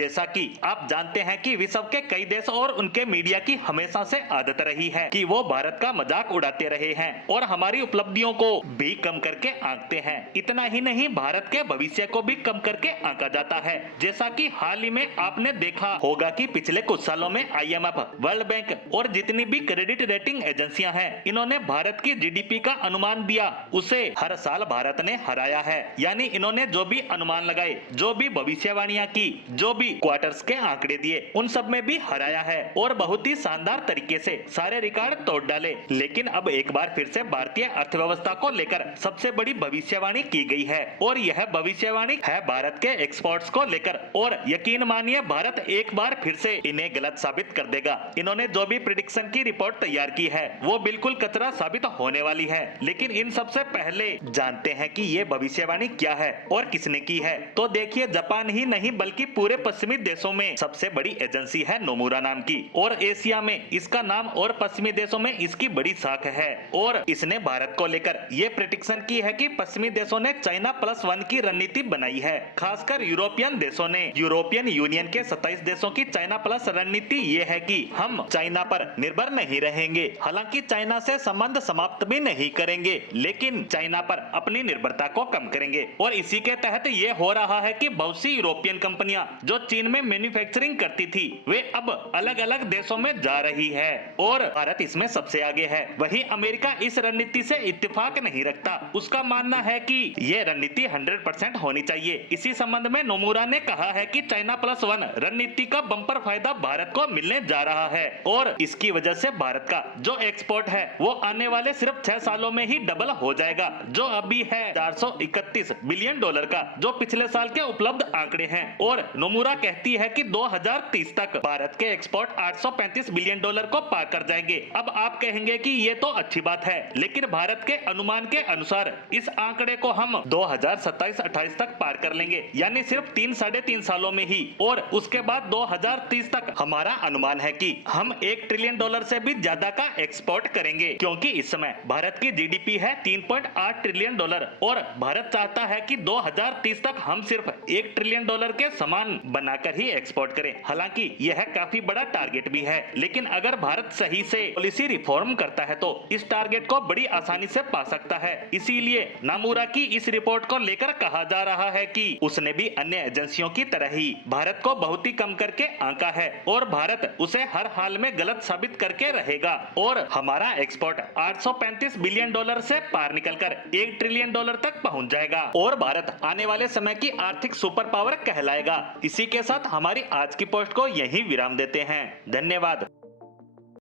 जैसा कि आप जानते हैं कि विश्व के कई देश और उनके मीडिया की हमेशा से आदत रही है कि वो भारत का मजाक उड़ाते रहे हैं और हमारी उपलब्धियों को भी कम करके आंकते हैं। इतना ही नहीं, भारत के भविष्य को भी कम करके आंका जाता है। जैसा कि हाल ही में आपने देखा होगा कि पिछले कुछ सालों में IMF, वर्ल्ड बैंक और जितनी भी क्रेडिट रेटिंग एजेंसियां हैं, इन्होंने भारत की जीडीपी का अनुमान दिया, उसे हर साल भारत ने हराया है। यानी इन्होंने जो भी अनुमान लगाए, जो भी भविष्यवाणियां की, जो भी क्वार्टर्स के आंकड़े दिए, उन सब में भी हराया है और बहुत ही शानदार तरीके से सारे रिकॉर्ड तोड़ डाले। लेकिन अब एक बार फिर से भारतीय अर्थव्यवस्था को लेकर सबसे बड़ी भविष्यवाणी की गई है और यह भविष्यवाणी है भारत के एक्सपोर्ट्स को लेकर। और यकीन मानिए, भारत एक बार फिर से इन्हें गलत साबित कर देगा। इन्होंने जो भी प्रेडिक्शन की रिपोर्ट तैयार की है वो बिल्कुल कचरा साबित होने वाली है। लेकिन इन सबसे पहले जानते हैं कि ये भविष्यवाणी क्या है और किसने की है। तो देखिए, जापान ही नहीं बल्कि पूरे पश्चिमी देशों में सबसे बड़ी एजेंसी है नोमुरा नाम की, और एशिया में इसका नाम और पश्चिमी देशों में इसकी बड़ी शाख है। और इसने भारत को लेकर ये प्रेडिक्शन की है कि पश्चिमी देशों ने चाइना +1 की रणनीति बनाई है। खासकर यूरोपियन देशों ने, यूरोपियन यूनियन के 27 देशों की चाइना प्लस रणनीति ये है कि हम चाइना पर निर्भर नहीं रहेंगे। हालांकि चाइना से संबंध समाप्त भी नहीं करेंगे, लेकिन चाइना पर अपनी निर्भरता को कम करेंगे। और इसी के तहत ये हो रहा है कि बहुत सी यूरोपियन कंपनियां जो चीन में मैन्युफैक्चरिंग करती थी, वे अब अलग अलग देशों में जा रही है और भारत इसमें सबसे आगे है। वहीं अमेरिका इस रणनीति से इत्तेफाक नहीं रखता। उसका मानना है कि ये रणनीति 100% होनी चाहिए। इसी संबंध में नोमुरा ने कहा है कि चाइना +1 रणनीति का बम्पर फायदा भारत को मिलने जा रहा है और इसकी वजह से भारत का जो एक्सपोर्ट है वो आने वाले सिर्फ 6 सालों में ही डबल हो जाएगा, जो अभी है $431 बिलियन का, जो पिछले साल के उपलब्ध आंकड़े हैं। और नोमुरा कहती है कि 2030 तक भारत के एक्सपोर्ट $835 बिलियन को पार कर जाएंगे। अब आप कहेंगे कि ये तो अच्छी बात है, लेकिन भारत के अनुमान के अनुसार इस आंकड़े को हम 2027-28 तक पार कर लेंगे, यानी सिर्फ 3-3.5 सालों में ही। और उसके बाद 2030 तक हमारा अनुमान है कि हम $1 ट्रिलियन से भी ज्यादा का एक्सपोर्ट करेंगे, क्योंकि इस समय भारत की जीडीपी है $3.8 ट्रिलियन और भारत चाहता है कि 2030 तक हम सिर्फ $1 ट्रिलियन के सामान बनाकर ही एक्सपोर्ट करें। हालांकि यह काफी बड़ा टारगेट भी है, लेकिन अगर भारत सही से पॉलिसी रिफॉर्म करता है तो इस टारगेट को बड़ी आसानी से पा सकता है। इसीलिए नोमुरा की इस रिपोर्ट को लेकर कहा जा रहा है कि उसने भी अन्य एजेंसियों की तरह ही भारत को बहुत ही कम करके आंका है और भारत उसे हर हाल में गलत साबित करके रहेगा और हमारा एक्सपोर्ट $835 बिलियन से पार निकलकर $1 ट्रिलियन तक पहुंच जाएगा और भारत आने वाले समय की आर्थिक सुपर पावर कहलाएगा। इसी के साथ हमारी आज की पोस्ट को यहीं विराम देते हैं। धन्यवाद।